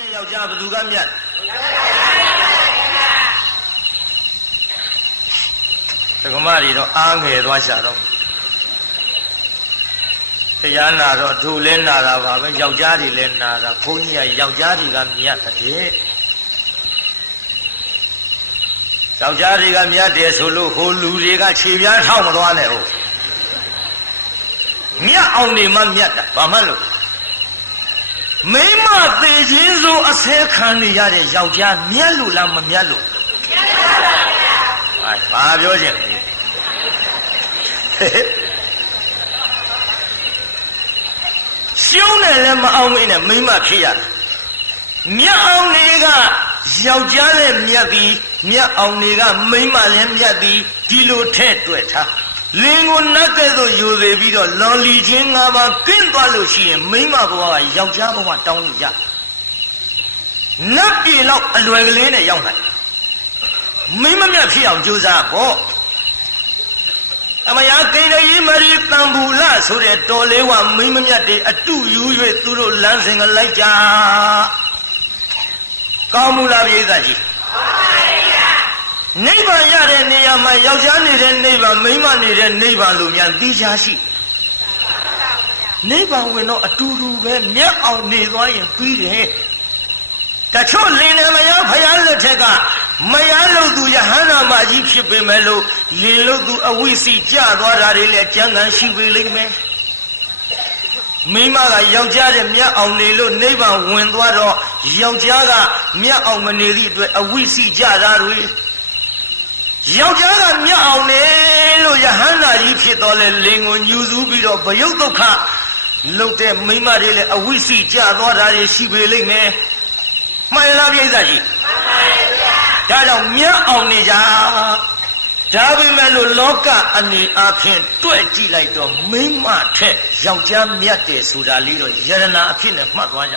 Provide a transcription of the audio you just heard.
နဲ့ယောက်ျားဘယ်သူကမြတ်ဒကမတွေတော့အားငယ်သွားကြတော့တရားနာတော့ဒုလဲနာတာပါပဲယောက်ျားတွေလည်းနာတာဘုန်းကြီးကယောက်ျားတွေကမြတ်တဲ့ယောက်ျားတွေကမြတ်တယ်ဆိုလို့ဟိုလူတွေကခြေပြားထောက်မသွားနဲ့ဟုတ်မြတ်အောင်နေမှမြတ်တာဘာမှလို့မိမသေးခြင်းဆိုအဆဲခံနေရတဲ့ယောက်ျားမြတ်လို့လားမမြတ်လို့မြတ်ပါဗျာဘာပြောချင်လဲရှုံးတယ်လည်းမအောင်မင်းနဲ့မိမဖြစ်ရတယ်မြတ်အောင်နေကယောက်ျားလည်းမြတ်သည်မြတ်အောင်နေကမိမလည်းမြတ်သည်ဒီလိုထဲ့တွေ့ထားလင်းကိုနတ်ကဲ့သို့ယူသေးပြီးတော့လော်လီချင်း၅ပါးကင်းသွားလို့ရှိရင်မိမဘဝကယောက်ျားဘဝတောင်းလို့ရနတ်ပြည်လောက်အလွယ်ကလေးနဲ့ရောက်နိုင်မိမမြတ်ဖြစ်အောင်ကြိုးစားပေါ့အမယာကိန်းရီမရီတံဘူလဆိုတဲ့တော်လေးဝမိမမြတ်တွေအတုယူ၍သူတို့လမ်းစဉ်ကလိုက်ကြကောင်းမူလားပြိဿကြီးနိဗ္ဗာန်ရတဲ့နေရာမှာယောက်ျားနေတဲ့နိဗ္ဗာန်မိန်းမနေတဲ့နိဗ္ဗာန်လို့များသိချာရှိနိဗ္ဗာန်ဝင်တော့အတူတူပဲမြတ်အောင်နေသွားရင်ပြီးတယ်တချို့လင်းတယ်မယားဖယားလက်ထက်ကမယားလို့သူယဟန္တာမကြီးဖြစ်ပေမဲ့လို့လင်းလို့သူအဝိစီကြသွားတာတွေလည်းကြံကန်ရှိပေလိမ့်မယ်မိမကယောက်ျားတဲ့မြတ်အောင်နေလို့နိဗ္ဗာန်ဝင်သွားတော့ယောက်ျားကမြတ်အောင်မနေသည့်အတွက်အဝိစီကြတာတွေယောက်ျားကမြတ်အောင်နေလို့ယဟန္တာကြီးဖြစ်တော့လေလင်ကိုညူစုပြီးတော့ဘယုတ်ဒုက္ခလုတ်တဲ့မိမတွေလည်းအဝိစီကြသွားတာတွေရှိပေလိမ့်မယ်မှန်လားပြိဿကြီးမှန်ပါဗျာဒါကြောင့်မြတ်အောင်နေကြဒါပေမဲ့လို့လောကအနေအချင်းတွေ့ကြည့်လိုက်တော့မိမထက်ယောက်ျားမြတ်တယ်ဆိုတာလေးတော့ယရနာအဖြစ်နဲ့မှတ်သွားကြ